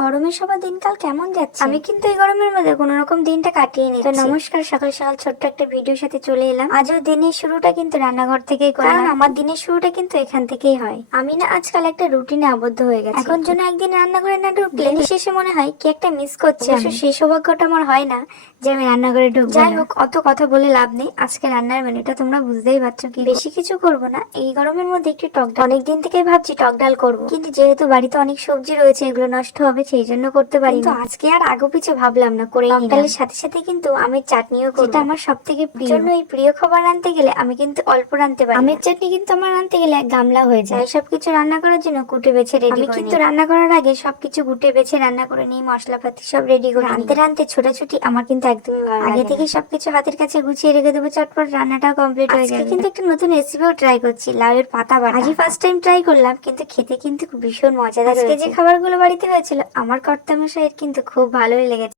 গরমের সবার দিনকাল কেমন যাচ্ছে? আমি কিন্তু এই গরমের মধ্যে কোনো রকম দিনটা কাটিয়ে নিচ্ছি। তো নমস্কার, সকাল সকাল ছোট্ট একটা ভিডিওর সাথে চলে এলাম। আজও দিনের শুরুটা কিন্তু রান্নাঘর থেকেই করলাম, কারণ আমার দিনের শুরুটা কিন্তু এখান থেকেই হয়। আমি না আজকাল একটা রুটিনে আবদ্ধ হয়ে গেছি। এখন যেন একদিন রান্নাঘরে না ঢুকলে দিনের শেষে মনে হয় কি একটা মিস করছে। সেই সৌভাগ্যটা আমার হয় না যে আমি রান্নাঘরে ঢুকবো। যাই হোক, অত কথা বলে লাভ নেই। আজকে রান্নার মেনুটা তোমরা বুঝতেই পারছো, কি বেশি কিছু করব না। এই গরমের মধ্যে একটু টক ডাল, অনেকদিন থেকেই ভাবছি টক ডাল করবো, কিন্তু যেহেতু বাড়িতে অনেক সবজি রয়েছে এগুলো নষ্ট হবে, সেই জন্য করতে পারি। কিন্তু আজকে আর আগো পিছু ভাবলাম না, করে টক ডালের সাথে সাথে কিন্তু আমের চাটনিও করব, যেটা আমার সব থেকে প্রিয়। জন্য এই প্রিয় খাবার রাঁধতে গেলে আমি কিন্তু অল্প রাঁধতে পারি। আমের চাটনি কিন্তু আমার রাঁধতে গেলে এক গামলা হয়ে যায়। সবকিছু রান্না করার জন্য কুটে বেছে রেডি করে নিই। আমি কিন্তু রান্না করার আগে সবকিছু কুটে বেছে রান্না করে নিই, মশলাপাতি সব রেডি করে। রাঁধতে রাঁধতে ছোটাছুটি আমার কিন্তু একদমই ভালো লাগে না। আগে থেকে সবকিছু হাতের কাছে গুছিয়ে রেখে দেবো, চটপট রান্নাটাও কমপ্লিট হয়ে যাবে। কিন্তু একটা নতুন রেসিপিও ট্রাই করছি, লাউয়ের পাতা বাটা। আজই ফার্স্ট টাইম ট্রাই করলাম, কিন্তু খেতে কিন্তু ভীষণ মজাদার হয়েছে। যে খাবারগুলো বাড়িতে হয়েছিল আমার কর্তামশাইয়ের কিন্তু খুব ভালোই লেগেছে।